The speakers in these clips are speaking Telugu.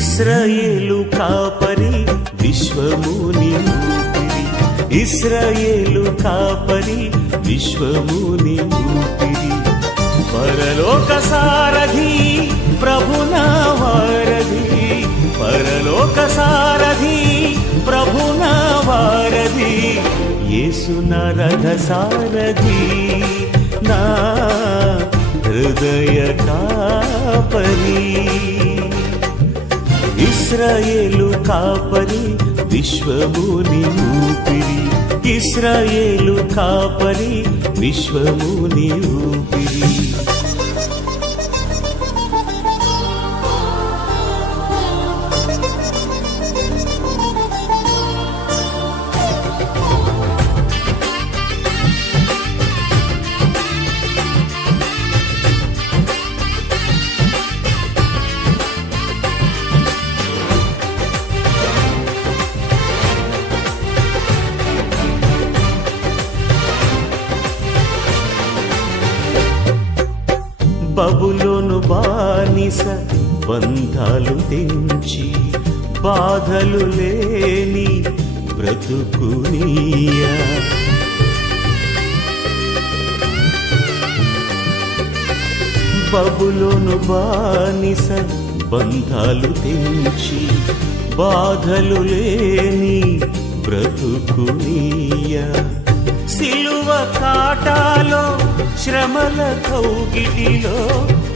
ఇశ్రాయేలు కాపరి విశ్వముని ఊపిరి, ఇశ్రాయేలు కాపరి విశ్వముని ఊపిరి. పరలోక సారథి ప్రభునా వారధి, పరలోక సారథి ప్రభునా వారధి, యేసు నా రథ సారథి, నా హృదయ కాపరి. ఇశ్రాయేలు కాపరి విశ్వముని ఊపిరి, ఇశ్రాయేలు కాపరి విశ్వముని ఊపిరి. బబులోను బానిస బంధాలు తెంచి, బాధలు లేని బ్రతుకునియా. బబులోను బానిస బంధాలు తెంచి, బాధలు లేని బ్రతుకునియా. సిలువ కాటాలో శ్రమల కౌగిటిలో,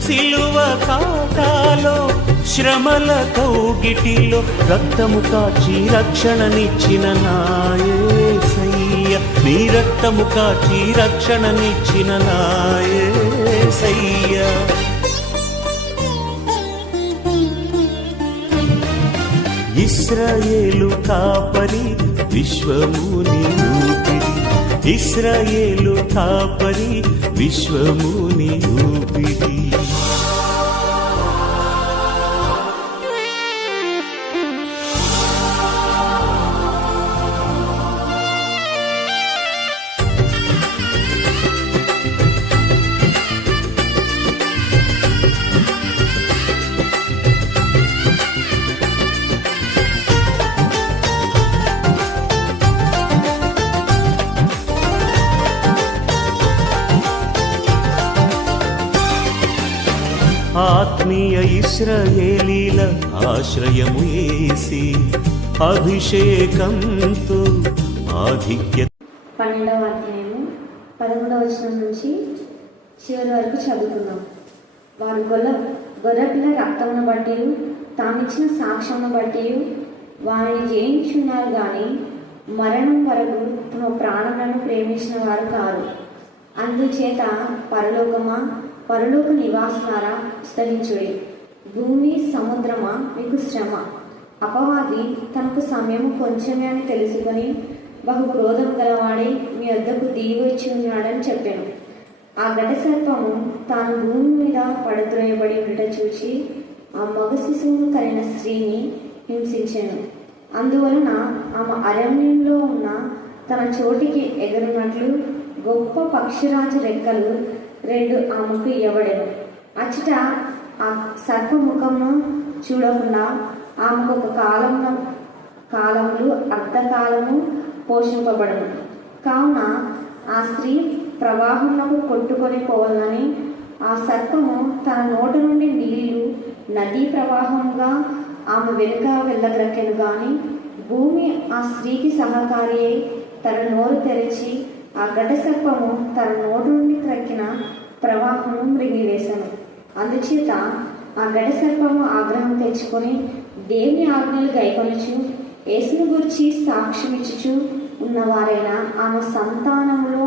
సిలువ కాటాలో శ్రమల కౌగిటిలో, రక్తము కాచి రక్షణనిచ్చిన నా యేసయ్య, నీ రక్తము కాచి రక్షణనిచ్చిన నా యేసయ్య. ఇశ్రాయేలు కాపరి విశ్వముని ఊపిరి, ఇశ్రాయేలు కాపరి విశ్వముని ఊపిరి. ఆత్మీయ ఇశ్రాయేలీల ఆశ్రయము యేసి, అభిషేకంతో ఆధిక్య. 12వ అధ్యాయము 11వ వచనం నుంచి చివరి వరకు చదువుకుందాం. వారు గొర్రెపిల్ల రక్తమును బట్టి తామిచ్చిన సాక్ష్యమును బట్టి వారిని జయించున్నారు గాని మరణం వరకు తమ ప్రాణులను ప్రేమించిన వారు కారు. అందుచేత పరలోకమా, పరలోక నివాసులారా స్థలించుడి, భూమి సముద్రమా మీకు శ్రమ. అపవాది తనకు సమయము కొంచెమే అని తెలుసుకొని బహు క్రోధం గలవాడై మీ వద్దకు దిగి వచ్చి ఉన్నాడని చెప్పాను. ఆ ఘట సర్పము తాను భూమి మీద పడద్రోయబడి ఉండట చూచి ఆ మగ శిశువును కలిగిన స్త్రీని హింసించాను. అందువలన ఆమె అరణ్యంలో ఉన్న తన చోటికి ఎగరున్నట్లు గొప్ప పక్షిరాజు రెక్కలు 2 ఆమెకు ఇవ్వబడెను. అచ్చట ఆ సర్పముఖమును చూడకుండా ఆమెకు ఒక కాలములు అర్ధకాలము పోషింపబడను. కావున ఆ స్త్రీ ప్రవాహంలోకి కొట్టుకొని పోవాలని ఆ సర్పము తన నోటి నుండి నీళ్లు నదీ ప్రవాహంగా ఆమె వెనుక వెళ్ళగ్రక్కెను. గాని భూమి ఆ స్త్రీకి సహకారి అయి తన నోరు తెరిచి ఆ ఘట సర్పము తన నోటి నుండి క్రక్కిన ప్రవాహము మృంగివేశాను. అందుచేత ఆ ఘట సర్పము ఆగ్రహం తెచ్చుకొని దేవుని ఆజ్ఞలు గైకొనచ్చు యేసును గురించి సాక్ష్యమిచ్చుచు ఉన్నవారైన ఆమె సంతానంలో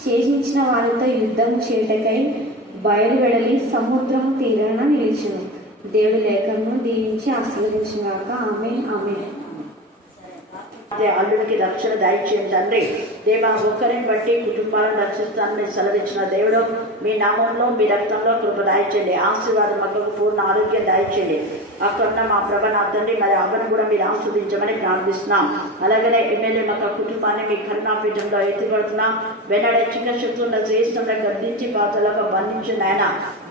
శేషించిన వారితో యుద్ధం చేయుటకై బయలువెడలి సముద్రము తీరాన నిలిచును. దేవుడి లేఖను దీవించి ఆశీర్వదించుగాక. ఆమేన్, ఆమేన్. అల్లుడికి రక్షణ దయచేయండి తండ్రి. దేవా, ఒక్కరిని బట్టి కుటుంబాలను రక్షిస్తానని సెలవిచ్చిన దేవుడు, మీ నామంలో మీ రక్తంలో కృప దయచేయండి. ఆశీర్వాదం మక్కకు పూర్ణ ఆరోగ్యం దయచేయండి. అక్కడున్న మా ప్రభ నా తండ్రి మరి అవ్వను కూడా మీరు ఆస్వాదించమని ప్రార్థిస్తున్నాం. అలాగనే ఎమ్మెల్యే మక్క కుటుంబాన్ని మీ కరుణాపీఠంలో ఎత్తిపడుతున్నాం. వెనడే చిన్న శత్రువుల శ్రేష్టంగా గర్దించి పాతలాగా బంధించిన ఆయన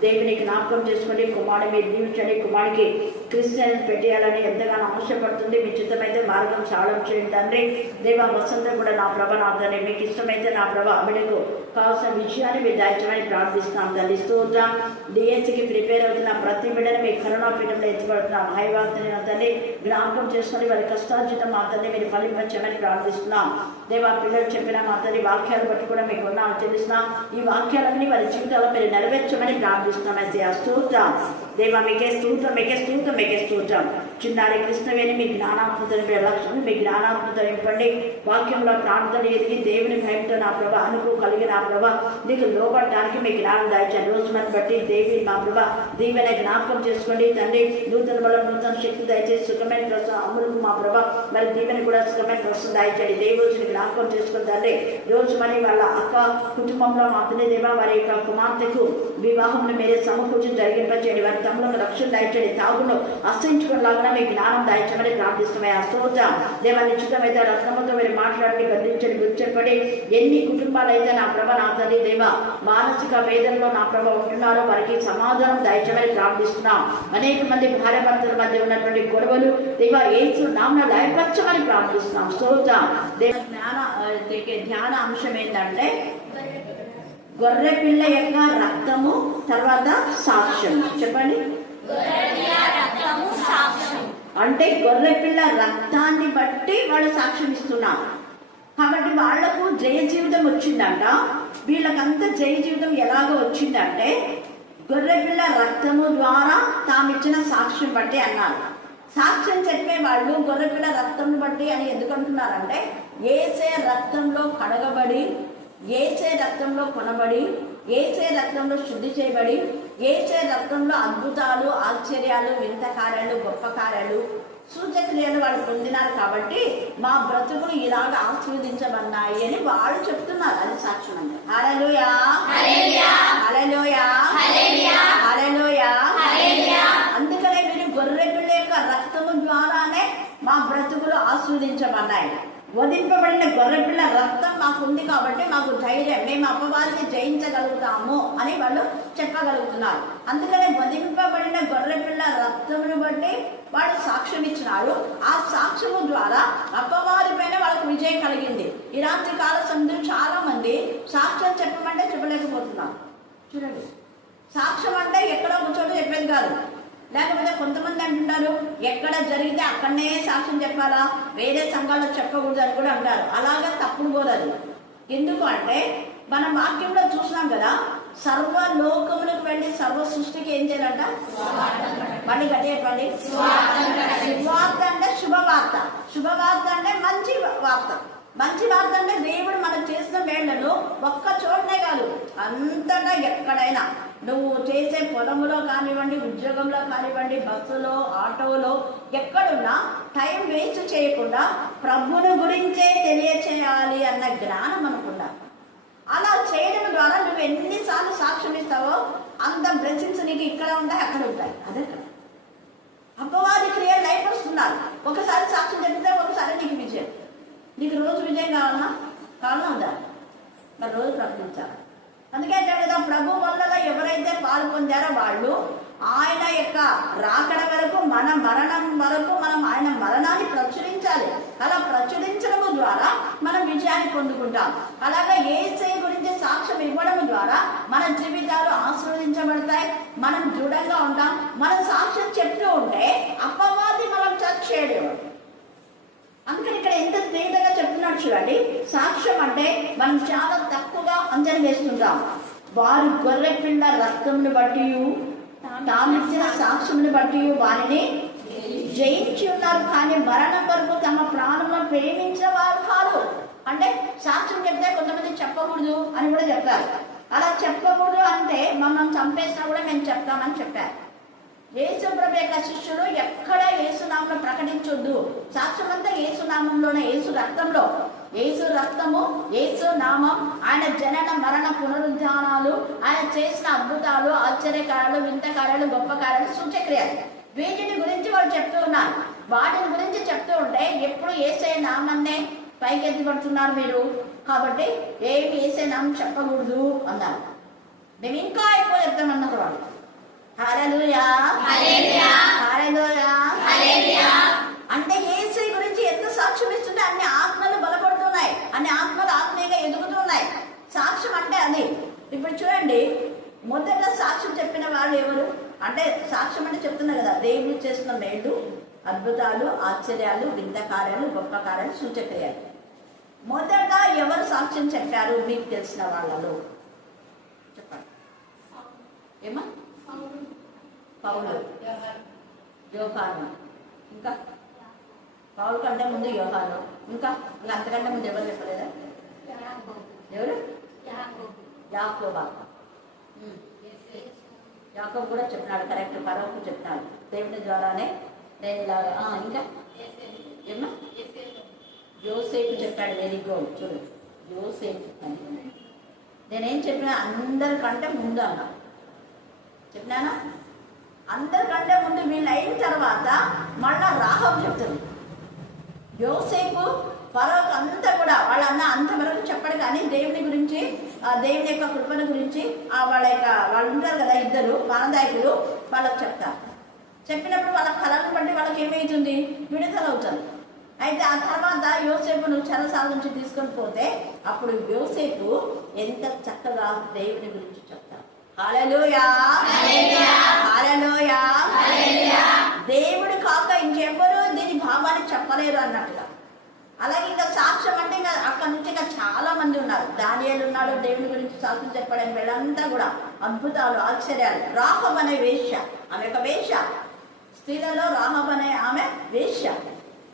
దేవుని జ్ఞాపకం చేసుకుని కుమారుని మీరు దీవించండి. కుమారునికి క్రిస్టియన్ పెట్టేయాలని ఎంతగానో ఆశపడుతుంది. మీ చిత్తమైతే మార్గం సరళం చేయండి తండ్రి. దేవా వసంత కూడా నా ప్రభ నా తండ్రి మీకు ఇష్టమైతే నా ప్రభ ఆమెకు కావాల్సిన విషయాన్ని మీరు దాయిచ్చమని ప్రార్థిస్తున్నాం తల్లి. స్తోత్రం. డిఎస్సికి ప్రిపేర్ అవుతున్న ప్రతి బిడ్డని మీ కరోనా పీఠంలో ఎత్తిపడుతున్నాం. హైవాక్తిని తండ్రి జ్ఞాపకం చేసుకొని వారి కష్టార్జితం మా తండ్రి మీరు ఫలించమని ప్రార్థిస్తున్నాం. దేవా పిల్లలు చెప్పిన మా తండ్రి వాక్యాలు బట్టి కూడా మీకు ఉన్నామని తెలుస్తున్నాం. ఈ వాక్యాలన్నీ వారి జీవితాల్లో మీరు నెరవేర్చమని ప్రార్థిస్తున్నాం. అయితే స్తోత్రం. దేవా మీకే స్తోత్రం, మీకే స్తోత్రం, మీకే స్తోత్రం. చిన్నారి కృష్ణవేణి మీ జ్ఞానాత్మతని లక్ష్యం మీ జ్ఞానాత్మత ఇవ్వండి. వాక్యంలో ప్రార్థన ఎదిగి దేవుని భయంతో నా ప్రభ అనుభవం కలిగిన నా ప్రభ నీకు లోపడడానికి మీ జ్ఞానం దాయించాను. రోజులను బట్టి దేవి మా ప్రభ దీవెన జ్ఞాపకం చేసుకోండి తండ్రి. నూతన బలం నూతన శక్తి దయచేసి సుఖమైన ప్రశ్న అమ్ములకు మా ప్రభ మరి దీవెన కూడా సుఖమైన ప్రశ్న దాయించండి. దేవుడిని జ్ఞాపకం చేసుకుని తండ్రి రోజు మరి వాళ్ళ అక్క కుటుంబంలో మా తండ్రి దేవ వారి యొక్క కుమార్తెకు వివాహంలో మీరే సమకూర్చి జరిగింపచేయండి. వారి తమ్ములకు రక్షణ దాయించండి. తాగును అసహించుకునేలాగా మీ జ్ఞానం దాయించమని ప్రార్థిస్తున్నాయి. ఆ స్తోత్రం. దేవ నిశ్చితమైతే రత్నముతో మీరు మాట్లాడి గర్దించండి, గుర్తు చెప్పండి. ఎన్ని కుటుంబాలు అయితే నా ప్రభ నా తండ్రి దేవ మానసిక వేదనలో నా ప్రభ ఉంటున్నారో వారికి సమాధానం దాయించమని ప్రార్థిస్తున్నాం. అనేక మంది భార్య భర్తల మధ్య ఉన్నటువంటి గొడవలు దేవ యేసు నామమున లయపరచమని ప్రార్థిస్తున్నాం. స్తోత్రం. దేవ ధ్యాన అంశం ఏంటంటే గొర్రె పిల్ల యొక్క రక్తము తర్వాత సాక్ష్యం. చెప్పండి. అంటే గొర్రె పిల్ల రక్తాన్ని బట్టి వాళ్ళు సాక్ష్యం ఇస్తున్నారు కాబట్టి వాళ్లకు జయ జీవితం వచ్చిందంట. వీళ్ళకంత జయ జీవితం ఎలాగో వచ్చిందంటే గొర్రె పిల్ల రక్తము ద్వారా తామిచ్చిన సాక్ష్యం బట్టి అన్నారు. సాక్ష్యం చెప్పే వాళ్ళు గొర్రె పిల్ల రక్తం బట్టి అని ఎందుకు అంటున్నారంటే యేసే రక్తంలో కడగబడి, యేసే రక్తంలో కొనబడి, యేసే రక్తంలో శుద్ధి చేయబడి, యేసే రక్తంలో అద్భుతాలు, ఆశ్చర్యాలు, వింత కార్యాలు, గొప్ప కార్యాలు, సూచక్రియలు వాళ్ళు పొందినారు కాబట్టి మా బ్రతుకులు ఇలాగ ఆశీర్వదించబడినాయి అని వాళ్ళు చెప్తున్నారు. అది సాక్ష్యం అంటే. హల్లెలూయా, హల్లెలూయా, హల్లెలూయా. అందుకనే మీరు గొర్రె పిల్ల యొక్క రక్తము ద్వారానే మా బ్రతుకులు ఆశీర్వదించబడ్డాయి. వధింపబడిన గొర్రెపిల్ల రక్తం మాకుంది కాబట్టి మాకు ధైర్యం, మేము అపవాదిని జయించగలుగుతాము అని వాళ్ళు చెప్పగలుగుతున్నారు. అందుకనే వధింపబడిన గొర్రెపిల్ల రక్తమును బట్టి వాళ్ళు సాక్ష్యం ఇచ్చినారు. ఆ సాక్ష్యము ద్వారా అపవాది పైన వాళ్ళకు విజయం కలిగింది. ఈ రాత్రి కాల సమయంలో చాలా మంది సాక్ష్యం చెప్పమంటే చెప్పలేకపోతున్నారు. చూడండి, సాక్ష్యం అంటే ఎక్కడో ఒక చోట చెప్పేది కాదు. లేకపోతే కొంతమంది అంటుంటారు ఎక్కడ జరిగితే అక్కడనే సాక్ష్యం చెప్పాలా, వేరే సంఘాల్లో చెప్పకూడదు అని కూడా అంటారు. అలాగా తప్పుడు పోదు. ఎందుకు అంటే మనం వాక్యంలో చూసినాం కదా, సర్వ లోకములకు వెళ్ళి సర్వ సృష్టికి ఏం చేయాలంట? మళ్ళీ గట్టిగా శుభవార్త అంటే శుభవార్త. శుభవార్త అంటే మంచి వార్త. మంచి వార్త అంటే దేవుడు మనకు చేసిన మేళ్లను ఒక్క చోటనే కాదు, అంతటా ఎక్కడైనా నువ్వు చేసే పొలంలో కానివ్వండి, ఉద్యోగంలో కానివ్వండి, బస్సులో, ఆటోలో, ఎక్కడున్నా టైం వేస్ట్ చేయకుండా ప్రభువుని గురించే తెలియచేయాలి అన్న జ్ఞానం అనుకున్నా. అలా చేయడం ద్వారా నువ్వు ఎన్నిసార్లు సాక్ష్యం ఇస్తావో అంత బ్లెస్సింగ్స్ నీకు ఇక్కడ ఉంటాయి, అక్కడ ఉంటాయి. అదే కదా అపవాది క్రియలు లైఫ్ వస్తున్నారు. ఒకసారి సాక్ష్యం చెప్తే ఒకసారి నీకు విజయం. నీకు రోజు విజయం కావాలన్నా ఉందా? మరి రోజు ప్రకటించాలి. అందుకే కదా ప్రభు వల్ల ఎవరైతే పాలు పొందారో వాళ్ళు ఆయన యొక్క రాకడ వరకు, మన మరణం వరకు మనం ఆయన మరణాన్ని ప్రచురించాలి. అలా ప్రచురించడం ద్వారా మనం విజయాన్ని పొందుకుంటాం. అలాగే యేసే గురించి సాక్ష్యం ఇవ్వడం ద్వారా మన జీవితాలు ఆశీర్వదించబడతాయి. మనం దృఢంగా ఉంటాం. మనం సాక్ష్యం చెప్తూ ఉంటే అపవాది మనం టచ్ చేయడం. అందుకని ఇక్కడ ఎంత తేటగా చెప్తున్నాడు చూడండి. సాక్ష్యం అంటే మనం చాలా తక్కువగా అంచనా వేస్తుంటాం. వారు గొర్రె పిల్ల రక్తమును బట్టి, తామిచ్చిన సాక్ష్యమును బట్టి వారిని జయించి ఉన్నారు. కానీ మరణం వరకు తమ ప్రాణములను ప్రేమించిన వారు కాదు. అంటే సాక్ష్యం చెప్తే కొంతమంది చెప్పకూడదు అని కూడా చెప్తారు. అలా చెప్పకూడదు అంటే మనం చంపేసినా కూడా మేము చెప్తామని చెప్పారు. యేసు ప్రభు యొక్క శిష్యులు ఎక్కడ యేసునామంలో ప్రకటించొద్దు. సాక్ష్యం అంతా యేసునామంలోనే, యేసు రక్తంలో. యేసు రక్తము, యేసు నామం, ఆయన జనన మరణ పునరుద్ధానాలు, ఆయన చేసిన అద్భుతాలు, ఆశ్చర్యకార్యాలు, వింత కార్యాలు, గొప్ప కార్యాలు, సూచక్రియలు, వీటిని గురించి వాళ్ళు చెప్తూ ఉన్నారు. వాటిని గురించి చెప్తూ ఉంటే ఎప్పుడు యేసే నామాన్నే పైకెత్తి పడుతున్నారు మీరు, కాబట్టి ఏమి యేసే నామం చెప్పకూడదు అన్నారు. మేము ఇంకా ఎక్కువ చెప్తామన్నారు వాళ్ళు. హల్లెలూయా హల్లెలూయా. అంటే యేసయ్య గురించి ఎంత సాక్ష్యం ఇస్తుంటే అన్ని ఆత్మలు బలపడుతున్నాయి, అన్ని ఆత్మలు ఆత్మీయంగా ఎదుగుతున్నాయి. సాక్ష్యం అంటే అది. ఇప్పుడు చూడండి, మొదట సాక్ష్యం చెప్పిన వాళ్ళు ఎవరు అంటే, సాక్ష్యం అంటే చెప్తున్నారు కదా, దేవుడు చేస్తున్న మేలు, అద్భుతాలు, ఆశ్చర్యాలు, వింత కార్యాలు, గొప్ప కార్యాలు, సూచక్రియాలు. మొదట ఎవరు సాక్ష్యం చెప్పారు మీకు తెలిసిన వాళ్ళలో చెప్పండి. ఏమా? పౌలు, యోహాను, ఇంకా పౌలు కంటే ముందు యోహాను, ఇంకా అంతకంటే ముందు ఎవరు చెప్పలేదా? ఎవరు? యాకోబా. యాకోబు కూడా చెప్పినాడు, కరెక్ట్. ఫరోకు చెప్పినాడు దేవుని ద్వారానే నేను ఇలాగా. ఇంకా ఏమన్నా? యోసేపు చెప్పాడు. Very good. చూడు, యోసేపు అని నేనేం చెప్పినా అందరికంటే ముందు అన్నా, చెప్పినానా? అందరికంటే ముందు వీళ్ళు అయిన తర్వాత మళ్ళా రాహబు చెప్తుంది. యోసేపు, ఫరోకు అంతా కూడా వాళ్ళన్న అంతవరకు చెప్పడు, కానీ దేవుని గురించి, దేవుని యొక్క కృపణ గురించి వాళ్ళు ఉంటారు కదా, ఇద్దరు పానదాయకులు, వాళ్ళకి చెప్తారు. చెప్పినప్పుడు వాళ్ళ కళను బట్టి వాళ్ళకి ఏమవుతుంది? విడుదల అవుతుంది. అయితే ఆ తర్వాత యోసేపును చెరసాల నుంచి తీసుకొని పోతే అప్పుడు యోసేపు ఎంత చక్కగా దేవుని గురించి చెప్తారు. హల్లెలూయా హల్లెలూయా. దేవుడు కాక ఇంకెవ్వరూ దీని భావాన్ని చెప్పలేరు అన్నట్టుగా. అలాగే ఇంకా సాక్ష్యం అంటే ఇంకా అక్కడ నుంచి ఇంకా చాలా మంది ఉన్నారు. దానియేలు ఉన్నాడు, దేవుని గురించి సాక్ష్యం చెప్పడానికి. వీళ్ళంతా కూడా అద్భుతాలు, ఆశ్చర్యాలు. రాహబు అనే వేశ్య, ఆమె ఒక వేశ్య. స్త్రీలలో రాహబు అనే ఆమె వేశ్య.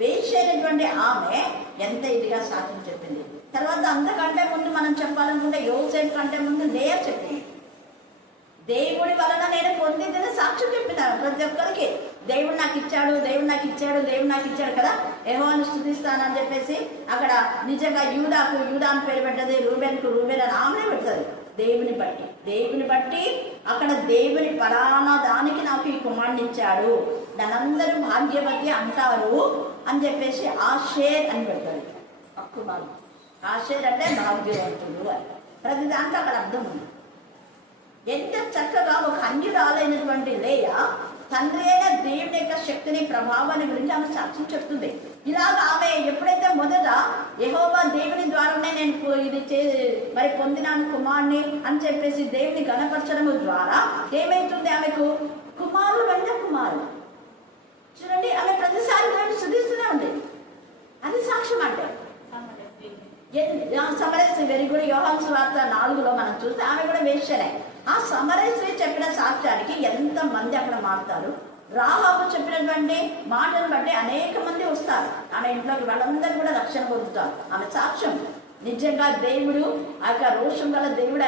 వేశ్య అయినటువంటి ఆమె ఎంత ఇదిగా సాక్ష్యం చెప్పింది. తర్వాత అంతకంటే ముందు మనం చెప్పాలనుకుంటే యోసేపు కంటే ముందు లేయా చెప్పింది. దేవుడి వలన నేను పొందిందని సాక్ష్యం చెప్పినాను ప్రతి ఒక్కరికి. దేవుడు నాకు ఇచ్చాడు, దేవుడు నాకు ఇచ్చాడు, దేవుడు నాకు ఇచ్చాడు కదా, యెహోవాను స్తుతిస్తానని చెప్పేసి అక్కడ నిజంగా యూదాను పేరు పెట్టదు, రూబేన్ అని ఆమెనే పెడుతుంది. దేవుని బట్టి అక్కడ దేవుని పలానా దానికి నాకు ఈ కుమారుని ఇచ్చాడు, నన్నందరూ భాగ్యవతి అంటారు అని చెప్పేసి ఆషేర్ అని పెడతాడు. కుమారుడు ఆషేర్ అంటే భాగ్యవంతుడు అని. ప్రతి దాంట్లో అక్కడ అర్థం ఉంది. ఎంత చక్కగా ఒక అన్యురాలైనటువంటి లేయా తండ్రి అయిన దేవుని యొక్క శక్తిని, ప్రభావాన్ని గురించి ఆమె సాక్ష్యం చెప్తుంది. ఇలాగ ఆమె ఎప్పుడైతే మొదట యెహోవా దేవుని ద్వారానే నేను ఇది మరి పొందినాను కుమారుని అని చెప్పేసి దేవుని గణపరచడం ద్వారా ఏమైతుంది? ఆమెకు కుమారులు వెంట కుమారులు. చూడండి, ఆమె ప్రతిసారి దేవుని స్తుతిస్తూనే ఉంది. అది సాక్ష్యం అంటే. సమరస్త్రీ, వెరీ గుడ్. యోహాను సువార్త 4లో మనం చూస్తే ఆమె కూడా వేశ్యనే. ఆ సమరస్త్రీ చెప్పిన సాక్ష్యానికి ఎంత మంది అక్కడ మారుతారు. రాహాబు చెప్పినటువంటి మాటను బట్టి అనేక మంది వస్తారు ఆమె ఇంట్లోకి. వాళ్ళందరూ కూడా రక్షణ పొందుతారు. ఆమె సాక్ష్యం నిజంగా దేవుడు ఆ యొక్క రోషం గల దేవుడు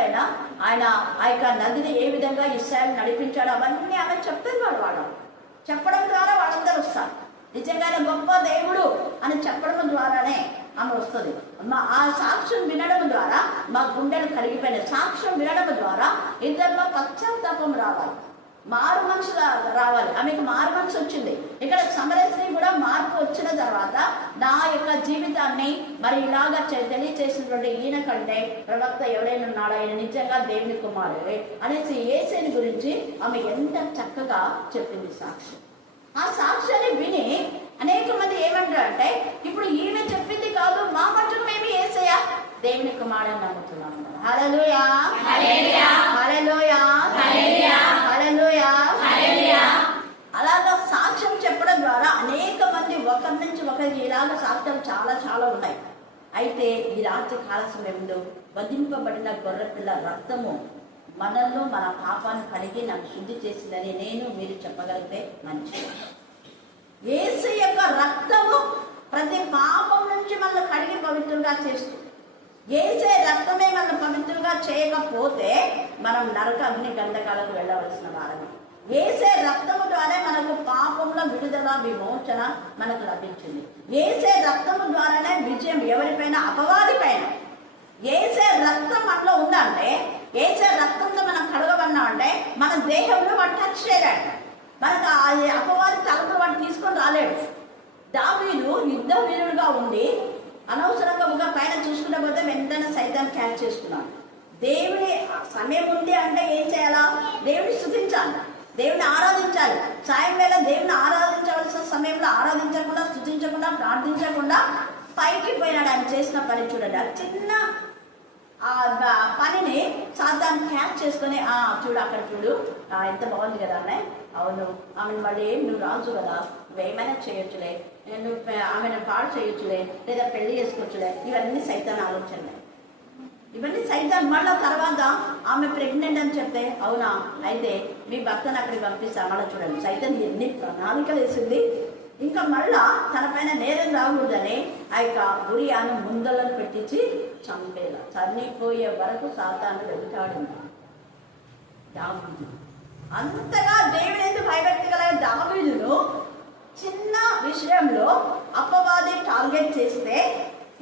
ఆయన ఆ యొక్క నదిని ఏ విధంగా ఇశ్రాయేలు నడిపించాడు అవన్నీ ఆమె చెప్తుంది. వాళ్ళు చెప్పడం ద్వారా వాళ్ళందరూ వస్తారు. నిజంగా గొప్ప దేవుడు అని చెప్పడం ద్వారానే ఆమె వస్తుంది. ఆ సాక్ష్యం వినడం ద్వారా మా గుండెలు కరిగిపోయినాయి. సాక్ష్యం వినడం ద్వారా ఇద్దరిలో పశ్చాత్తాపం రావాలి, మారు మనసు రావాలి. ఆమెకు మారు మనసు వచ్చింది. ఇక్కడ సమరస్త్రీ కూడా మార్పు వచ్చిన తర్వాత నా యొక్క జీవితాన్ని మరి ఇలాగా తెలియచేసినటువంటి ఈయన కంటే ప్రవక్త ఎవరైనా ఉన్నాడో, ఆయన నిజంగా దేవుని కుమారుడే అనేసి యేసుని గురించి ఆమె ఎంత చక్కగా చెప్పింది సాక్ష్యం. ఆ సాక్ష్యాన్ని విని అనేక మంది ఏమంటారంటే, ఇప్పుడు ఈమె చెప్పింది కాదు, మా మట్టుకు మేము యేసయ్య దేవుని కుమారుని నమ్ముతున్నాము. హల్లెలూయా హల్లెలూయా హల్లెలూయా హల్లెలూయా హల్లెలూయా. అలాగా సాక్ష్యం చెప్పడం ద్వారా అనేక మంది ఒకరి నుంచి ఒకరికి ఇలాగ సాక్ష్యాలు చాలా చాలా ఉన్నాయి. అయితే ఈ రాత్రి కాల సమయంలో వధింపబడిన గొర్రెపిల్ల రక్తము మనల్లో మన పాపాన్ని కడిగి నన్ను శుద్ధి చేసిందని నేను మీరు చెప్పగలిగితే మంచిది. యేసు యొక్క రక్తము ప్రతి పాపం నుంచి మనల్ని కడిగి పవిత్రంగా చేస్తుంది. యేసే రక్తమే మనం పవిత్రంగా చేయకపోతే మనం నరక అగ్ని గంధకాలకు వెళ్ళవలసిన వారమే. యేసే రక్తము ద్వారా మనకు పాపంలో విడుదల, విమోచన మనకు లభించింది. యేసే రక్తము ద్వారానే విజయం ఎవరిపైన, అపవాదిపైన. యేసే రక్తం మనలో ఉందంటే, యేసే రక్తంతో మనం కడగబడినా అంటే మన దేహంలో వాడు టచ్ చేయలేడు. మనకు ఆ అపవాది తలతో వాడు తీసుకొని రాలేడు. దావీదు యుద్ధ వీరుడుగా ఉండి అనవసరంగా ఒక పైన చూసుకుంటే పోతే వెంటనే సైతాన్ని క్యాచ్ చేసుకున్నాడు. దేవుని సమయం ఉంది అంటే ఏం చేయాలా? దేవుని స్తుతించాలి. దేవుని ఆరాధించాలి. సాయం వేళ దేవుని ఆరాధించవలసిన సమయంలో ఆరాధించకుండా, స్తుతించకుండా, ప్రార్థించకుండా పైకి పోయినాడు. ఆయన చేసిన పని చూడండి. ఆ చిన్న పనిని సాతాను క్యాచ్ చేసుకొని, చూడు అక్కడ చూడు, ఎంత బాగుంది కదా అన్నయ్య, అవును ఆమెను మళ్ళీ నువ్వు రాజు కదా, నువ్వేమైనా చేయొచ్చులే, నువ్వు ఆమెను పాడు చేయొచ్చులే, లేదా పెళ్లి చేసుకోవచ్చులే. ఇవన్నీ సైతాన్ ఆలోచనలే, ఇవన్నీ సైతాన్. మళ్ళీ తర్వాత ఆమె ప్రెగ్నెంట్ అని చెప్తే, అవునా అయితే మీ భర్తను అక్కడికి పంపిస్తా. మళ్ళీ చూడండి సైతాన్ ఎన్ని ప్రణాళికలు వేసింది. ఇంకా మళ్ళా తన పైన నేరం రాకూడదని ఆ యొక్క ఉరియాను ముందలను పెట్టించి చంపేలా, చనిపోయే వరకు సాతాను వెంటాడింది దావీదు. అంతగా దేవుని ఎందుకు భయభక్తి గల దావీదును చిన్న విషయంలో అపవాది టార్గెట్ చేస్తే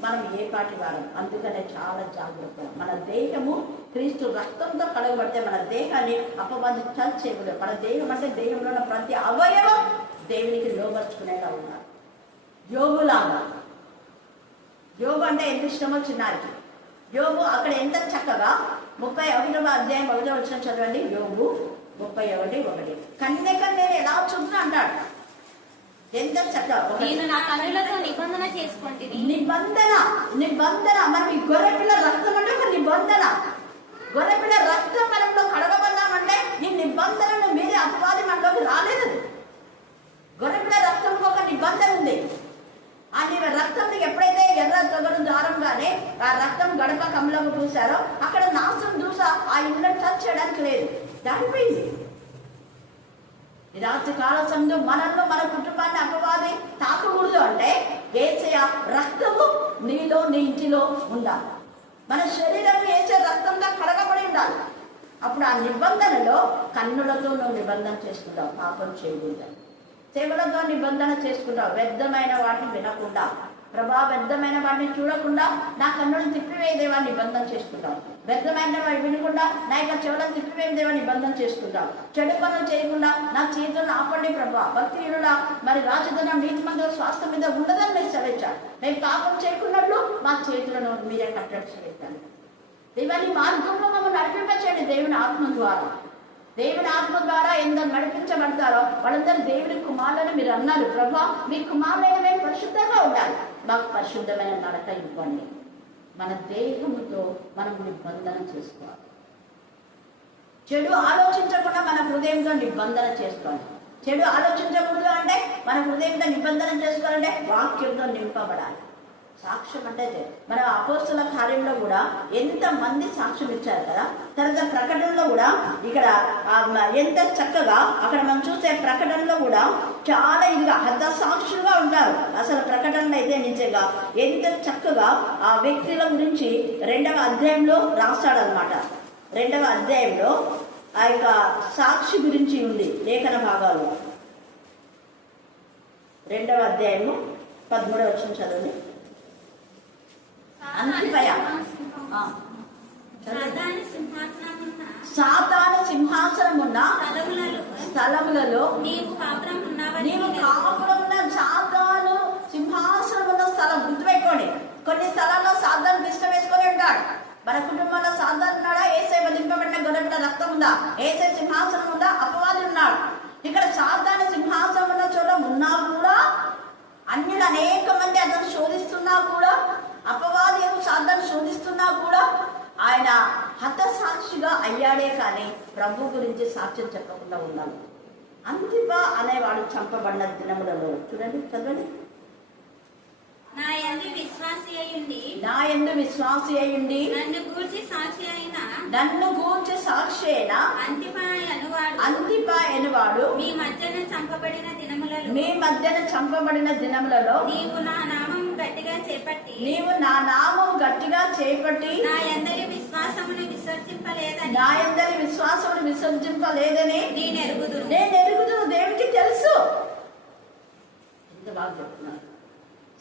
మనం ఏ పాటి వారం. అందుకనే చాలా జాగ్రత్త. మన దేహము క్రీస్తు రక్తంతో కడగబడితే మన దేహాన్ని అపవాది టచ్ చేయకూడదు. మన దేహం అంటే దేహంలో ఉన్న ప్రతి అవయవం దేవునికి లోబర్చుకునేలా ఉన్నారు. యోగులాగా, యోగు అంటే ఎంత ఇష్టమో చిన్నారికి. యోగు అక్కడ ఎంత చక్కగా 31వ అధ్యాయం 1వ వచనం చదవండి. యోగు 31:1 కన్యకను నేను ఎలా చూపుతా అంటాడు. ఎంత చక్కగా నిబంధన చేసుకుంటుంది. నిబంధన మనం ఈ గొర్రెపిల్ల రక్తం అంటే ఒక నిబంధన. గొర్రెపిల్ల రక్తం మనలో కడగబడ్డామంటే ఈ నిబంధనను మీరే అపవాది మనలోకి రాలేదు. గొర్రెపిల్ల రక్తంలో ఒక నిబంధన ఉంది. ఆ రక్తం ఎప్పుడైతే ఎర్ర తొగడు దారంగానే ఆ రక్తం గడప కమలకు చూసారో అక్కడ నాశనం చూసా ఆ ఇల్లు టచ్ చేయడానికి లేదు, దాటిపోయింది. ఈ రాత్రి కాల సమయంలో మనల్లో మన కుటుంబాన్ని అపవాది తాకకూడదు అంటే యేసయ్య రక్తము నీలో నీ ఇంటిలో ఉండాలి. మన శరీరం యేసే రక్తంగా కడగబడి ఉండాలి. అప్పుడు ఆ నిబంధనలో కన్నులతో నువ్వు నిబంధన చేసుకుంటావు, పాపం చేయకూడదు. చెవులతో నిబంధన చేసుకుంటావు, వ్యర్థమైన వాటిని వినకుండా, వ్యర్థమైన వాటిని చూడకుండా నా కన్నులను తిప్పివేయదేవా నిబంధన చేసుకుంటావు. వ్యర్థమైన వాటిని వినకుండా నా యొక్క చెవులను తిప్పివేయదేవా నిబంధన చేసుకుంటావు. చెడు పనులు చేయకుండా నా చేతులను ఆపండి ప్రభా. భక్తిహీనుల మరి రాజధనం నీతిమంతుల స్వాస్థ్యం మీద ఉండదని మీరు సెలవిచ్చారు. మేము పాపం చేయకున్నట్లు మా చేతులను మీరే కట్టడి చేయండి. ఇవన్నీ మార్గంలో మమ్మల్ని నడిపింపచేయండి. దేవుని ఆత్మ ద్వారా, దేవుని ఆత్మ ద్వారా ఎందరు నడిపించబడతారో వాళ్ళందరూ దేవుని కుమారులని మీరు అన్నారు. ప్రభా మీ కుమారులైన మేము పరిశుద్ధంగా ఉండాలి, మాకు పరిశుద్ధమైన నడక ఇవ్వండి. మన దేహముతో మనం నిబంధన చేసుకోవాలి. చెడు ఆలోచించకుండా మన హృదయంతో నిబంధన చేసుకోవాలి. చెడు ఆలోచించకూడదు అంటే మన హృదయంతో నిబంధన చేసుకోవాలంటే వాక్యంతో నింపబడాలి. సాక్ష్యం అంటే మన అపోస్తుల కార్యంలో కూడా ఎంత మంది సాక్ష్యం ఇచ్చారు కదా. తర్వాత ప్రకటనలో కూడా ఇక్కడ ఎంత చక్కగా అక్కడ మనం చూసే ప్రకటనలో కూడా చాలా ఇదిగా హతసాక్షులుగా ఉంటారు. అసలు ప్రకటనలో అయితే నిజంగా ఎంత చక్కగా ఆ వ్యక్తుల గురించి 2వ అధ్యాయంలో రాస్తాడనమాట. 2వ అధ్యాయంలో ఆ యొక్క సాక్షి గురించి ఉంది లేఖన భాగాలు. 2వ అధ్యాయము 13వ వచనం చదవండి. సాతాను సింహాసనమున్న స్థలములలో నీవు కాపురం ఉన్న సాతాను సింహాసనమున్న స్థలం. గుర్తుపెట్టుకోండి, కొన్ని స్థలాల్లో సాతాను ఇష్టం వేసుకొని ఉంటాడు. మన కుటుంబంలో సాతాను ఉన్నాడా? యేసయ్య వధింపబడిన గొర్రెపిల్ల రక్తం ఉందా? యేసయ్య సింహాసనం ఉందా? అపవాది ఉన్నాడు. ఇక్కడ సాతాను సింహాసనం ఉన్న చోట ఉన్నా కూడా, అన్యులు అనేక మంది అతను శోధిస్తున్నా కూడా, అపవాది సాతాను శోధిస్తున్నా కూడా ఆయన హతసాక్షిగా అయ్యాడే కానీ ప్రభు గురించి సాక్ష్యం చెప్పకుండా ఉన్నాడు. అంతిప అనేవాడు చంపబడిన దినములలో చూడండి, చదవండి. నా యందు విశ్వాసి అయ్యుండి నన్ను గూర్చి సాక్షి అయిన అంతిప అనువాడు మీ మధ్యన చంపబడిన దినములలో నీవు నా నామం గట్టిగా చేపట్టి నా యందలి విశ్వాసమును విసర్జింపలేదని నేను ఎరుగుదును. దేవునికి తెలుసు. ఎంత బాగా చెప్తున్నారు.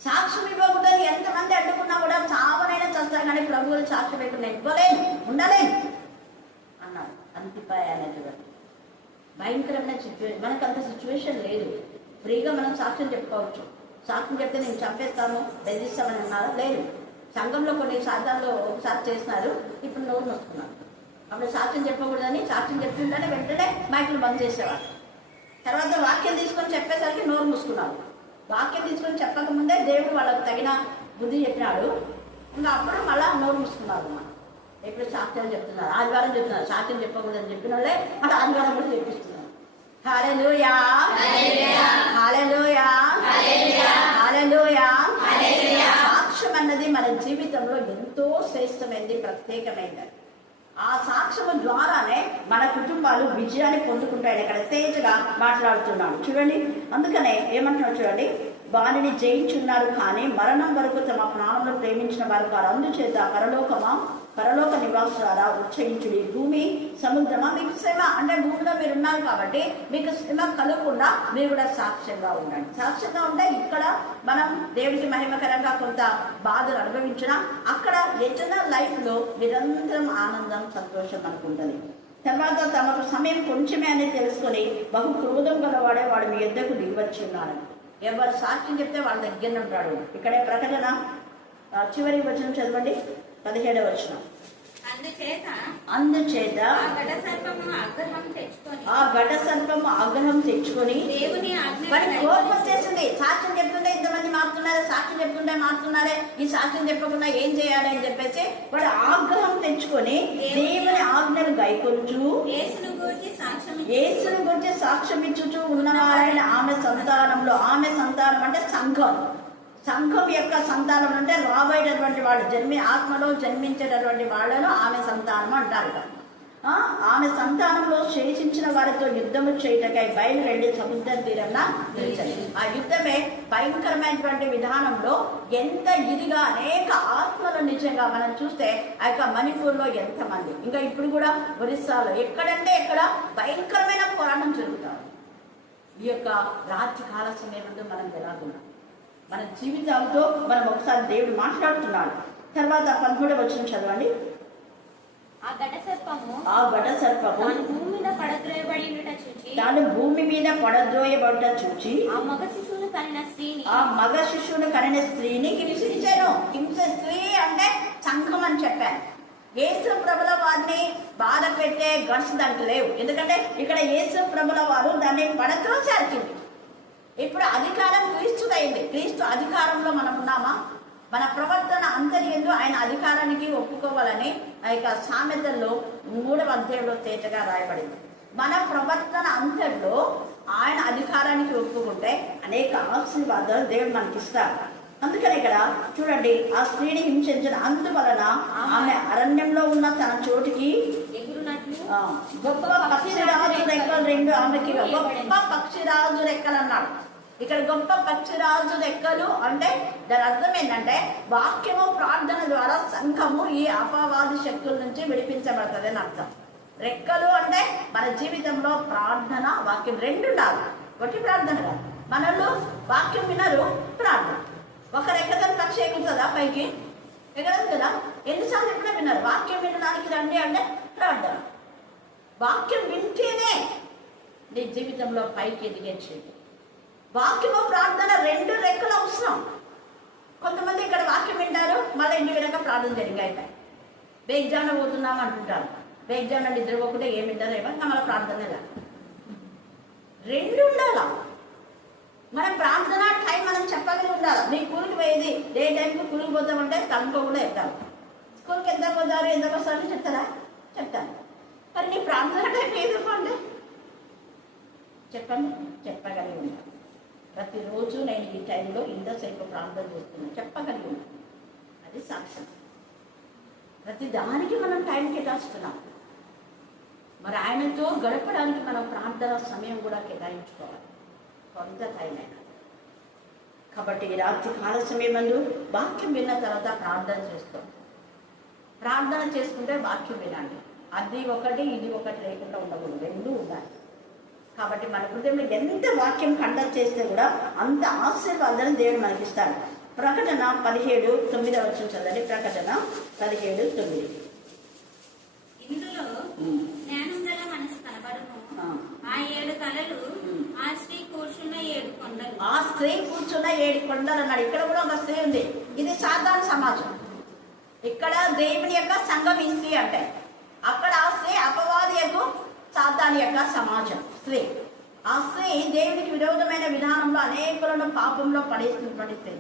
సాక్ష్యం ఇవ్వకూడదని ఎంతమంది అడ్డుకున్నా కూడా చావనైనా చస్తా కానీ ప్రభువులు సాక్ష్యం ఇవ్వకుండా ఇవ్వలేను, ఉండలేను అన్నాడు. అంతిపాయ అనేటువంటి భయంకరమైన సిచ్యువేషన్. మనకు అంత సిచ్యువేషన్ లేదు, ఫ్రీగా మనం సాక్ష్యం చెప్పుకోవచ్చు. సాక్ష్యం చెప్తే నేను చంపేస్తాను, బెదిరిస్తామని అన్నారా? లేదు. సంఘంలో కొన్ని సాధారణలో ఒకసారి చేసినారు, ఇప్పుడు నోరు నొక్కున్నారు. అప్పుడు సాక్ష్యం చెప్పకూడదని సాక్ష్యం చెప్తుందని వెంటనే మైకులు బంద్ చేసేవారు. తర్వాత వాక్యం తీసుకొని చెప్పేసరికి నోరు మూసుకున్నారు. వాక్యం తీసుకొని చెప్పకముందే దేవుడు వాళ్ళకు తగిన బుద్ధి చెప్పినాడు. ఇంకా అప్పుడు మళ్ళా నోరు మూసుకున్నారు. అన్నమాట. ఎప్పుడు సాక్ష్యాలు చెప్తున్నారు, ఆదివారం చెప్తున్నారు. సాక్ష్యం చెప్పకూడదని చెప్పిన వాళ్ళే మళ్ళీ ఆదివారం కూడా చెప్పిస్తున్నారు. హల్లెలూయా, హల్లెలూయా, హల్లెలూయా. సాక్ష్యం అన్నది మన జీవితంలో ఎంతో శ్రేష్టమైనది, ప్రత్యేకమైనది. ఆ సాక్ష్యం ద్వారానే మన కుటుంబాలు విజయాన్ని పొందుకుంటాయని ఇక్కడ తేజగా మాట్లాడుతున్నాడు. చూడండి, అందుకనే ఏమంటున్నాడు చూడండి, వారిని జయించున్నారు కానీ మరణం వరకు తమ ప్రాణంలో ప్రేమించిన వారు కారు. అందుచేత పరలోక నివాసులారా ఉచ్చరించుడి, భూమి సముద్రమా మీకు శ్రమ అంటే భూమిలో మీరు ఉన్నారు కాబట్టి మీకు శ్రమ కలగకుండా మీరు కూడా సాక్ష్యంగా ఉండండి. సాక్ష్యంగా ఉంటే ఇక్కడ మనం దేవుడికి మహిమకరంగా కొంత బాధలు అనుభవించినా అక్కడ ఎటర్నల్ లైఫ్ లో నిరంతరం ఆనందం, సంతోషం అనుకుంటుంది. తర్వాత తమకు సమయం కొంచెమే అని తెలుసుకొని బహు క్రోధం గలవాడే వాడు మీ యొద్దకు దిగివచ్చి ఉన్నాడు. ఎవరు సాక్ష్యం చెప్తే వాళ్ళ దగ్గర ఉంటాడు. ఇక్కడే ప్రకటన చివరి వచనం చదవండి, 17వ వచనం. అందుచేత ఆ ఘట సర్పము ఆగ్రహం తెచ్చుకొని దేవుని వాడి కోపం వచ్చేసింది. సాక్ష్యం చెప్తుంటే ఇంతమంది మారుతున్నారే, సాక్ష్యం చెప్తుంటే మారుతున్నారే, ఈ సాక్ష్యం చెప్పకుండా ఏం చేయాలి అని చెప్పేసి వాడు ఆగ్రహం తెచ్చుకొని దేవుని ఆజ్ఞను గైకొంచు యేసును గురించి సాక్ష్యం ఇచ్చుచూ ఉన్నవారైన ఆమె సంతానం అంటే సంఘం యొక్క సంతానం అంటే రాబోయేటటువంటి వాళ్ళు ఆత్మలో జన్మించేటటువంటి వాళ్ళను ఆమె సంతానం అంటారు. ఆమె సంతానంలో శేషించిన వారితో యుద్ధము చేయటకై బయలువెళ్లి సముద్ర తీరంగా నిలిచింది. ఆ యుద్ధమే భయంకరమైనటువంటి విధానంలో ఎంత ఇదిగా అనేక ఆత్మలు నిజంగా మనం చూస్తే ఆ యొక్క మణిపూర్లో ఎంతమంది, ఇంకా ఇప్పుడు కూడా ఒరిస్సాలో ఎక్కడంటే ఎక్కడ భయంకరమైన పోరాటం జరుగుతారు. ఈ యొక్క రాత్రి కాల సమయంలో మనం ఎలాగున్నాం, మన జీవితాలతో మనం ఒకసారి దేవుడు మాట్లాడుతున్నాడు. తర్వాత 13వ వచనం చదవండి. ఆ ఘట సర్పము తాను భూమి మీద పడద్రోయబడ్డ చూచి ఆ మగ శిశువును కనిన స్త్రీని హింసించాను. స్త్రీ అంటే సంఘం అని చెప్పాను. యేసు ప్రభుల వారిని బాధ పెట్టే గట్స్ దాంట్లో లేవు. ఎందుకంటే ఇక్కడ యేసు ప్రభుల వారు దాన్ని పడద్రోచారు. ఇప్పుడు అధికారం క్రీస్తుదైంది. క్రీస్తు అధికారంలో మనం ఉన్నామా? మన ప్రవర్తన అంతర్యంలో ఆయన అధికారానికి ఒప్పుకోవాలని ఆ యొక్క సామెతల్లో 3వ అధ్యాయంలో తేటగా రాయబడింది. మన ప్రవర్తన అంతట్లో ఆయన అధికారానికి ఒప్పుకుంటే అనేక ఆశీర్వాదాలు దేవుడు మనకి ఇస్తారు. అందుకని ఇక్కడ చూడండి, ఆ స్త్రీని హింసించిన అందువలన ఆమె అరణ్యంలో ఉన్న తన చోటికి గొప్ప పక్షిరాజు రెక్కలు 2 ఆమెకి గొప్ప పక్షిరాజు రెక్కలు అన్నాడు. ఇక్కడ గొప్ప పక్షిరాజు రెక్కలు అంటే దాని అర్థం ఏంటంటే వాక్యము ప్రార్థన ద్వారా సంఘము ఈ అపవాది శక్తుల నుంచి విడిపించబడుతుంది అని అర్థం. రెక్కలు అంటే మన జీవితంలో ప్రార్థన, వాక్యం 2 ఉండాలి. ఒకటి ప్రార్థన కాదు. మనలో వాక్యం వినరు, ప్రార్థన. ఒక రెక్కతో పక్షి ఎగురుతుందా పైకి? ఎగరదు కదా. ఎన్నిసార్లు ఎప్పుడైనా విన్నారు? వాక్యం వినడానికి రండి అంటే ప్రార్థన. వాక్యం వింటేనే నీ జీవితంలో పైకి ఎదిగేది. వాక్యము ప్రార్థన 2 రెక్కలు అవసరం. కొంతమంది ఇక్కడ వాక్యం వింటారు, మళ్ళీ ఇంటి వెనక ప్రార్థన జరిగి అయిపోయి బేగ్జాన పోతున్నాం అంటుంటారు. బేగ్జాన నిద్రపోకుండా ఏమి వింటారు ఏమన్నా మళ్ళీ ప్రార్థన ఎలా 2 ఉండాలా. మన ప్రార్థన టైం మనం చెప్పగలిగి ఉండాలి. నీ కూలికి పోయేది ఏ టైంకి కూలికి పోతామంటే తనతో కూడా చెప్తాను. స్కూల్కి ఎంత పోతారు, ఎంత వస్తారని చెప్తాను. మరి నీ ప్రార్థన టైం ఏదో అంటే చెప్పండి, చెప్పగలిగి ఉంటాను. ప్రతిరోజు నేను ఈ టైంలో ఇంతసేపు ప్రార్థన చేస్తున్నాను చెప్పగలిగి ఉన్నాను. అది సాక్ష్యం. ప్రతి దానికి మనం టైం కేటాయిస్తున్నాం. మరి ఆయనతో గడపడానికి మనం ప్రార్థన సమయం కూడా కేటాయించుకోవాలి, కొంత టైం అయినా. కాబట్టి ఈ రాత్రి కాల సమయమందు వాక్యం విన్న తర్వాత ప్రార్థన చేస్తాం. ప్రార్థన చేసుకుంటే వాక్యం వినండి. అది ఒకటి ఇది ఒకటి లేకుండా ఉండకూడదు, 2 ఉండాలి. కాబట్టి మన హృదయంలో ఎంత వాక్యం కండక్ట్ చేస్తే కూడా అంత ఆశీర్వాదాన్ని దేవుడు మనకి ఇస్తాడు. ప్రకటన 17:9 వచ్చిన చదవండి. ప్రకటన 17:9. ఇందులో జ్ఞానం గల మనసు కనబడును. ఆ 7 తలలు, ఆ స్త్రీ కూర్చున్న 7 కొండలు. ఆ స్త్రీ కూర్చున్న 7 కొండలు అన్నాడు. ఇక్కడ కూడా ఒక స్త్రీ ఉంది. ఇది సాధారణ సమాజం. ఇక్కడ దేవుని యొక్క సంఘం ఈ స్త్రీ అంటే, అక్కడ ఆ స్త్రీ సాతాను యొక్క సమాజం స్త్రీ. ఆ స్త్రీ దేవునికి విరోధమైన విధానంలో అనేకులను పాపంలో పడేస్తున్నటువంటి స్త్రీ,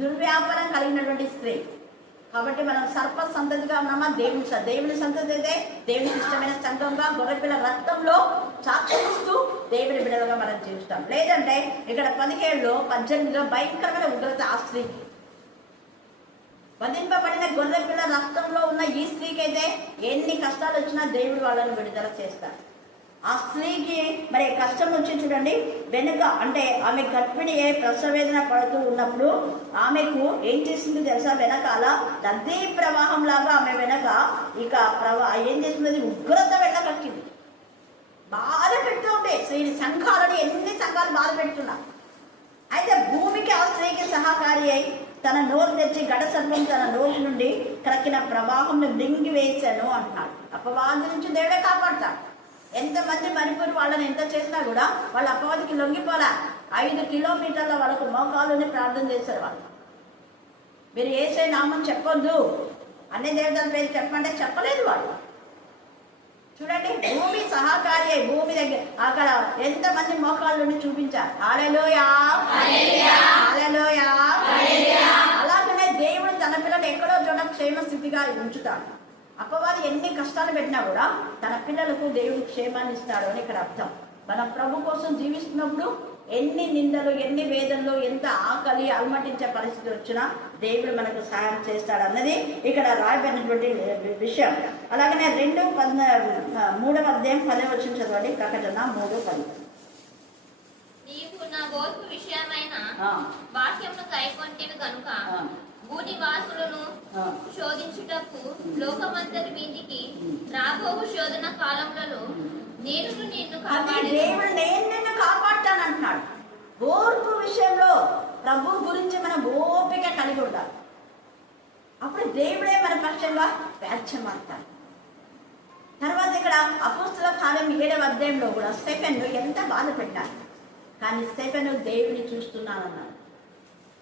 దుర్వ్యాపారం కలిగినటువంటి స్త్రీ. కాబట్టి మనం సర్ప సంతతిగా ఉన్నామా? దేవుని సంతతి అయితే దేవునికి ఇష్టమైన సంఘంగా గొర్రెపిల్ల రక్తంలో సాక్షిస్తూ దేవుని బిడ్డలుగా మనం జీవిస్తాం. లేదంటే ఇక్కడ 17లో 18లో భయంకరమైన ఉగ్రత ఆ స్త్రీకి. వధింపబడిన గొర్రెపిల్ల రక్తంలో ఉన్న ఈ స్త్రీకి అయితే ఎన్ని కష్టాలు వచ్చినా దేవుడు వాళ్ళని విడుదల చేస్తారు. ఆ స్త్రీకి మరి కష్టం వచ్చి చూడండి, వెనుక అంటే ఆమె గర్భిణి ప్రసవేదన పడుతూ ఉన్నప్పుడు ఆమెకు ఏం చేసింది తెలుసా? వెనకాల నదీ ప్రవాహం లాగా ఆమె వెనక ఇక ఏం చేసింది? ఉగ్రత వెళ్ళకక్కింది. బాధ పెడుతుంది స్త్రీని. సంఘాలను ఎన్ని సంఘాలు బాధ పెడుతున్నా. అయితే భూమికి ఆ స్త్రీకి సహకారి అయి తన నోరు తెచ్చి గడ సర్పం తన నోరు నుండి కరకిన ప్రవాహంను మింగి వేశాను అంటున్నాడు. అపవాది నుంచి దేవుడే కాపాడతాడు. ఎంతమంది మణిపూర్ వాళ్ళని ఎంత చేసినా కూడా వాళ్ళ అపవాదికి లొంగిపోలా. 5 కిలోమీటర్ల వాళ్ళకు మోకాలుని ప్రార్థన చేశారు వాళ్ళు. మీరు యేసే నామం చెప్పొద్దు, అన్ని దేవతల పేరు చెప్పమంటే చెప్పలేదు వాళ్ళు. చూడండి, భూమి సహకారి అయి భూమి దగ్గర అక్కడ ఎంతమంది మోకాళ్ళని చూపించారు. హల్లెలూయా, హల్లెలూయా. అలాగనే దేవుడు తన పిల్లలు ఎక్కడో చోట క్షేమ స్థితిగా ఉంచుతాడు. అపవాది ఎన్ని కష్టాలు పెట్టినా కూడా తన పిల్లలకు దేవుడు క్షేమాన్ని ఇస్తాడు అని ఇక్కడ అర్థం. మనం ప్రభు కోసం జీవిస్తున్నప్పుడు ఎన్ని నిందలు, ఎన్ని వేదనలు, ఎంత ఆకలి అలమటించే పరిస్థితి వచ్చినా దేవుడు మనకు సహాయం చేస్తాడు అన్నది ఇక్కడ రాయబడినటువంటి విషయం. అలాగనే 3వ అధ్యాయం 10వ వచనం చదవండి. ప్రకటన 3:10. నీవు నా ఓర్పు విషయమైన వాక్యమును కైకొంటివి కనుక భూనివాసులను శోధించుటకు లోకమంతరి మీదికి రాబోవు శోధన కాలములలో నేను నిన్ను కాపాడుతానంటున్నాడు. ఓర్పు విషయంలో ప్రభు గురించి మనం ఓపిక కలిగి ఉండాలి. అప్పుడు దేవుడే మన పక్షంగా వ్యాఖ్యమాడతాడు. తర్వాత ఇక్కడ అపోస్తల కార్యం 7వ అధ్యాయంలో కూడా స్టెఫెను ఎంత బాధ పెట్టాడు. కానీ స్టెఫెను దేవుని చూస్తున్నానన్నాడు.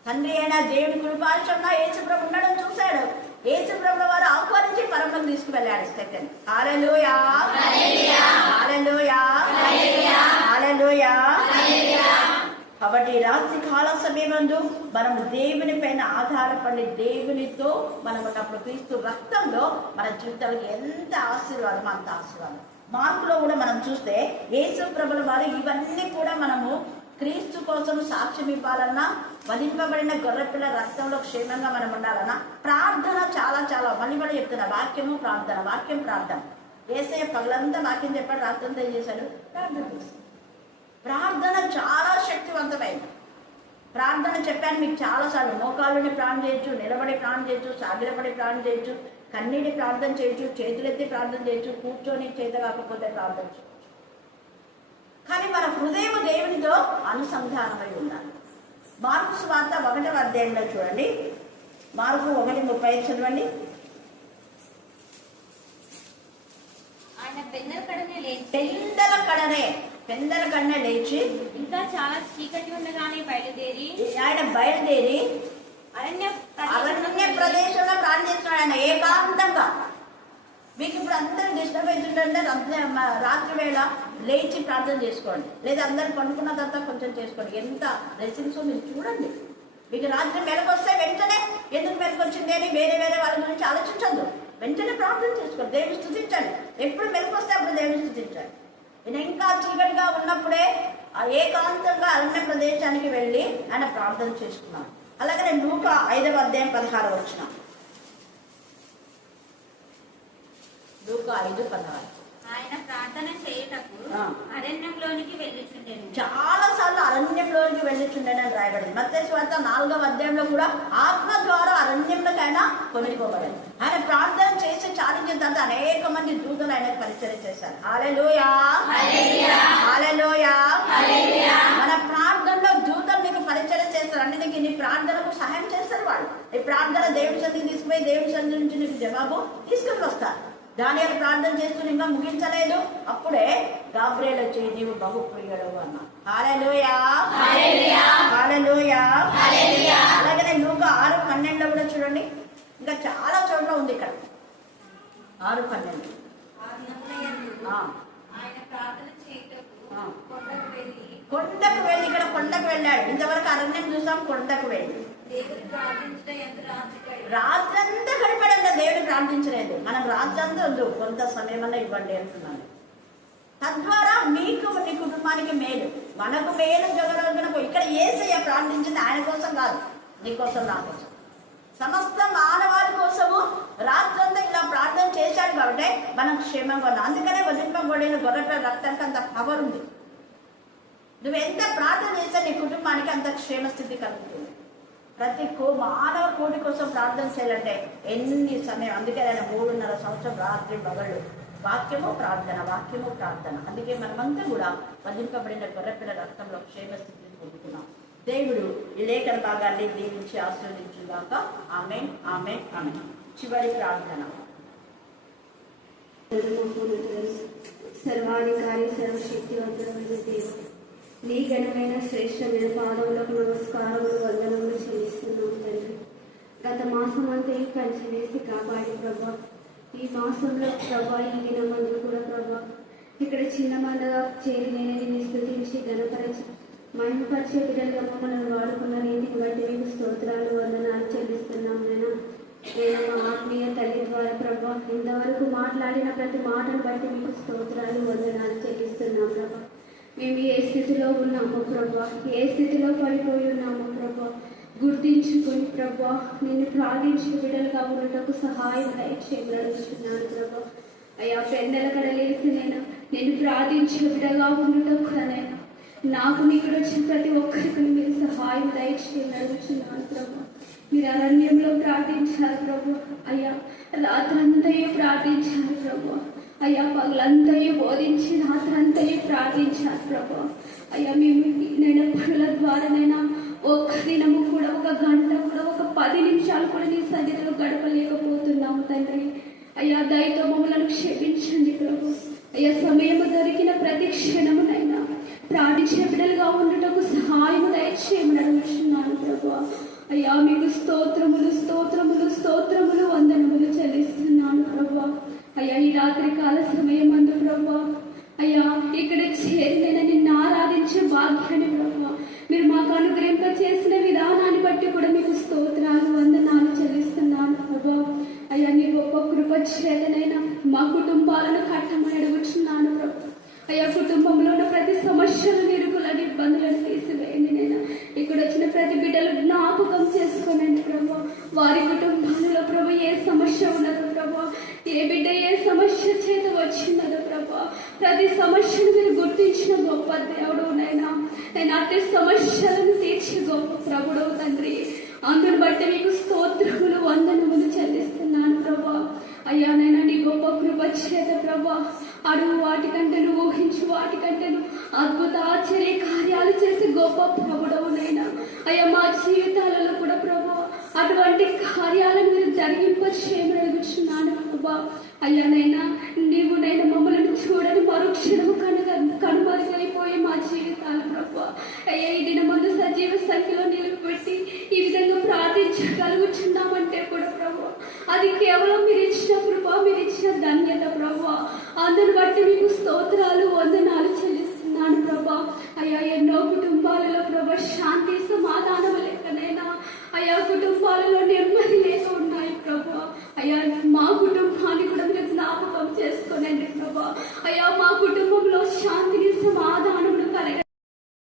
తండ్రి అయినా దేవుని కృపాక్షంగా యేసుప్రభు ఉండడం చూశాడు. యేసుప్రభుల వారు ఆహ్వానించి పరమకు తీసుకువెళ్ళాడు స్టెఫెన్. హల్లెలూయా, హల్లెలూయా, హల్లెలూయా. కాబట్టి రాత్రి కాల సమయమందు మనం దేవుని పైన ఆధారపడి దేవునితో మనం ఉన్నప్పుడు క్రీస్తు రక్తంలో మన జీవితాలకు ఎంత ఆశీర్వాదం, అంత ఆశీర్వాదం. మార్పులో కూడా మనం చూస్తే యేసుప్రభుల వారు ఇవన్నీ కూడా మనము క్రీస్తు కోసం సాక్ష్యం ఇవ్వాలన్నా, వధింపబడిన గొర్రెపిల్ల రక్తంలో క్షేమంగా మనం ఉండాలన్నా ప్రార్థన చాలా చాలా మళ్ళీ చెప్తున్నా. వాక్యము ప్రార్థన, వాక్యం ప్రార్థన. యేసయ్య పగలంతా వాక్యం చెప్పాడు, రాత్రంతా ఏం చేశాడు? ప్రార్థన చేశాడు. ప్రార్థన చాలా శక్తివంతమైంది. ప్రార్థన చెప్పాను మీకు చాలాసార్లు. మోకాళ్ళని ప్రార్థన చేయొచ్చు, నిలబడి ప్రార్థన చేయొచ్చు, సాగిలపడి ప్రార్థన చేయొచ్చు, కన్నీటి ప్రార్థన చేయొచ్చు, చేతులెత్తి ప్రార్థన చేయొచ్చు, కూర్చొని చేత కాకపోతే ప్రార్థన చేయొచ్చు. కానీ మన హృదయం దేవునితో అనుసంధానమై ఉండాలి. మార్కు సువార్త 1వ అధ్యాయంలో చూడండి. మార్కు 1:35 చదవండి. ఆయన పెందల కడనే లేచి ఇంకా చాలా చీకటి ఉండగానే ఆయన బయలుదేరి అరణ్య ప్రదేశంలో ప్రార్థిస్తున్నాడు. ఆయన ఏకాంతంగా. మీకు ఇప్పుడు అందరూ డిస్టర్బ్ అవుతుంటే రాత్రి వేళ లేచి ప్రార్థన చేసుకోండి, లేదా అందరు పండుకున్న తర్వాత కొంచెం చేసుకోండి. ఎంత బ్లెస్సింగ్స్ మీరు చూడండి. మీకు రాత్రి మెలకొస్తే వెంటనే ఎందుకు మెలకొచ్చింది అని వేరే వాళ్ళ గురించి ఆలోచించద్దు. వెంటనే ప్రార్థన చేసుకోండి, దేవుని స్తుతించండి. ఎప్పుడు మెలకొస్తే అప్పుడు దేవుని స్తుతించండి. నేను ఇంకా చీకటిగా ఉన్నప్పుడే ఏకాంతంగా అరణ్య ప్రదేశానికి వెళ్ళి ఆయన ప్రార్థన చేసుకున్నాను. అలాగే లూకా 5వ అధ్యాయం 16వ వచనం. లూకా 5:16. ఆయన ప్రార్థన చేయుటకు అరణ్యంలోనికి వెళ్ళుచుండెను. చాలా సార్లు అరణ్యంలోనికి వెళ్ళుచుండెను అని రాయబడింది. మత్తయి సువార్త 4వ అధ్యాయంలో కూడా ఆత్మ ద్వారా అరణ్యంలోకైనా కొనిపోబడింది. ఆయన ప్రార్థన చేసి చాలించిన తర్వాత అనేక మంది దూతలు ఆయనకు పరిచయం చేశారు. హల్లెలూయా, హల్లెలూయా. మన ప్రార్థనలో దూతలు నీకు పరిచయం చేస్తారు. అంటే నీకు నీ ప్రార్థనకు సహాయం చేస్తారు వాళ్ళు. ఈ ప్రార్థన దేవుని సన్నిధికి తీసుకుపోయి దేవుని సన్నిధి నుంచి నీకు జవాబు తీసుకుని వస్తారు. దానియాలు ప్రార్థన చేస్తూ ఇంకా ముగించలేదు, అప్పుడే గాబ్రియల్ వచ్చి నీవు బహుప్రియుడు అన్నా. హల్లెలూయా, హల్లెలూయా. అలాగే లూకా 6:12 కూడా చూడండి. ఇంకా చాలా చోట్ల ఉంది ఇక్కడ 6:12. ఆ దినములయందు ఆ, ఆయన ప్రార్థన చేయుటకు ఆ. కొండకు వెళ్ళి ఇక్కడ కొండకు వెళ్ళాడు. ఇంతవరకు అరణ్యం చూసాం, కొండకు వెళ్ళి దేవుని ప్రార్థించడం ఎంత రాత్రంతా గడిపాడంట. దేవుని ప్రార్థించలేదు. మనం రాత్రంతా వద్దు, కొంత సమయం అన్నా ఇవ్వండి అంటున్నాను. తద్వారా మీకు నీ కుటుంబానికి మేలు, మనకు మేలు జగరోజునకు. ఇక్కడ యేసయ్య ప్రార్థించింది ఆయన కోసం కాదు, నీ కోసం, నా కోసం, సమస్త మానవాళి కోసము రాత్రంతా ఇలా ప్రార్థన చేశాడు కాబట్టి మనం క్షేమంగా ఉన్నాం. అందుకనే వదిలింపబడిన గొర్రెల రక్తానికి అంత పవర్ ఉంది. నువ్వు ఎంత ప్రార్థన చేస్తే నీ కుటుంబానికి అంత క్షేమస్థితి కలుగుతుంది. ప్రతి మానవ కోటి కోసం ప్రార్థన చేయాలంటే ఎన్ని సమయం. అందుకే ఆయన 3.5 సంవత్సరం రాత్రి పగళ్ళు వాక్యము ప్రార్థన, వాక్యము ప్రార్థన. అందుకే మనమంతా కూడా వదిలింపబడిన గొర్రెపిల్ల రక్తంలో క్షేమస్థితిని పొందుతున్నాం. దేవుడు ఈ లేఖన భాగాన్ని దీవించి ఆశీర్వదించుగాక. ఆమేన్, ఆమేన్, ఆమేన్. చివరి ప్రార్థన. సర్వాధికారి సర్వశక్తివంతుడమైన దేవుడు, నీ ఘనమైన శ్రేష్టమైన పాదములకు నమస్కారములు, వందనములు చెల్లిస్తున్నాం తండ్రి. గత మాసం అంతా కంచి వేసి కాపాడి ప్రభా, ఈ మాసంలో ప్రభా, ఈ దినమందు కూడా ప్రభా ఇక్కడ చిన్న మందగా చేరి నేను స్తుతించి ఘనపరచి మహిమపరిచే బిడ్డలుగా మమ్మల్ని వాడుకున్న రీతిని బట్టి మీకు స్తోత్రాలు, వందనాలు చెల్లిస్తున్నాం. నేను మా ఆత్మీయ తల్లి ద్వారా ప్రభా ఇంతవరకు మాట్లాడిన ప్రతి మాటను బట్టి మీకు స్తోత్రాలు, వందనాలు చెల్లిస్తున్నాం ప్రభా. మేము ఏ స్థితిలో ఉన్నామో ప్రభా, ఏ స్థితిలో పడిపోయి ఉన్నామో ప్రభా గుర్తించుకొని ప్రభా నిన్ను ప్రార్థించిన బిడ్డలుగా ఉండటకు సహాయం దయచేయగలుగుతున్నాను ప్రభా. అయ్యా, పెద్దల కడలేసి నేను ప్రార్థించిన బిడ్డగా ఉండటకు నేను నాకు ఇక్కడ వచ్చిన ప్రతి ఒక్కరికి మీరు సహాయం దయచేయగలుగుతున్నాను ప్రభా. మీరు అరణ్యంలో ప్రార్థించారు ప్రభు. అయ్యా, రాత్రంతయు ప్రార్థించారు ప్రభు. అయ్యా, పగలంతయు బోధించి రాత్రంతయు ప్రార్థించారు ప్రభు. అయ్యా, మేము నేను పనుల ద్వారానైనా ఒక్క దినము కూడా, ఒక గంట కూడా, ఒక 10 నిమిషాలు కూడా నీ సన్నిధిలో గడపలేకపోతున్నాము తండ్రి. అయ్యా, దయతో మమ్మల్ని క్షమించండి ప్రభు. అయ్యా, సమయము దొరికిన ప్రతి క్షణమునైనా ప్రార్థించే బిడ్డలుగా ఉండటకు సహాయము దయచేయమని అడుగుతున్నాను ప్రభు. అయ్యా, మీకు స్తోత్రములు, స్తోత్రములు, స్తోత్రములు, వందనములు చెల్లిస్తున్నాను ప్రభా. అయ్యా, ఈ రాత్రి కాల సమయం అందు ప్రభా, అయ్యా ఇక్కడ చేరిన నిన్ను ఆరాధించే భాగ్యాన్ని ప్రభా మీరు మాకు అనుగ్రహింప చేసిన విధానాన్ని బట్టి కూడా మీకు స్తోత్రాలు, వందనాలు చెల్లిస్తున్నాను ప్రభా. అయ్యా, నీ గొప్ప కృప చేతనైనా మా కుటుంబాలను కట్టమని అడుగుతున్నాను ప్రభా. అయ్యా, కుటుంబంలో ఉన్న ప్రతి సమస్యలు, ఇరుకులను, ఇబ్బందులను తీసివేయండి. నేను ఇక్కడ వచ్చిన ప్రతి బిడ్డలు జ్ఞాపకం చేసుకోనండి ప్రభా. వారి కుటుంబాలలో ప్రభా ఏ సమస్య ఉన్నదో ప్రభా, ఏ బిడ్డ ఏ సమస్య చేత వచ్చిన్నదో ప్రభా, ప్రతి సమస్యను మీరు గుర్తించిన గొప్ప దేవుడు నైనా. నేను అట్టి సమస్యలను తీర్చే గొప్ప ప్రభుడు తండ్రి. అందుని బట్టి మీకు స్తోత్రములు, వందనములు చెల్లిస్తున్నాను ప్రభా. అయ్యా, నేను నీ గొప్ప కృప చేత ప్రభా అడుగు వాటికంటే, ఊహించు వాటికంటే అద్భుత ఆశ్చర్య కార్యాలు చేసే గొప్ప ప్రభుడవునైనా. అయ్యా, మా జీవితాలలో కూడా ప్రభా అటువంటి కార్యాలను మీరు జరిగింప చేయమని అడుగుతున్నాను ప్రభా. అయ్యా, నైనా నీవు నైనా మమ్మల్ని చూడని మరుక్షణము కనుమరుగైపోయి మా జీవితాలు ప్రభా. అయ్యా, ఈ దినమందు సజీవ సంఖ్యలో నిలబెట్టి ఈ విధంగా ప్రార్థించగలుగుతున్నామంటే కూడా ప్రభా అది కేవలం మీరు ఇచ్చిన కృప, మీరు ఇచ్చిన ధన్యత ప్రభా. అందుని బట్టి మీకు స్తోత్రాలు, వందనాలు చెల్లిస్తున్నాను ప్రభా. అయ్యా, ఎన్నో కుటుంబాలలో ప్రభా శాంతి సమాధానం లేకనైనా, అయ్యా కుటుంబాలలో నెమ్మది లేక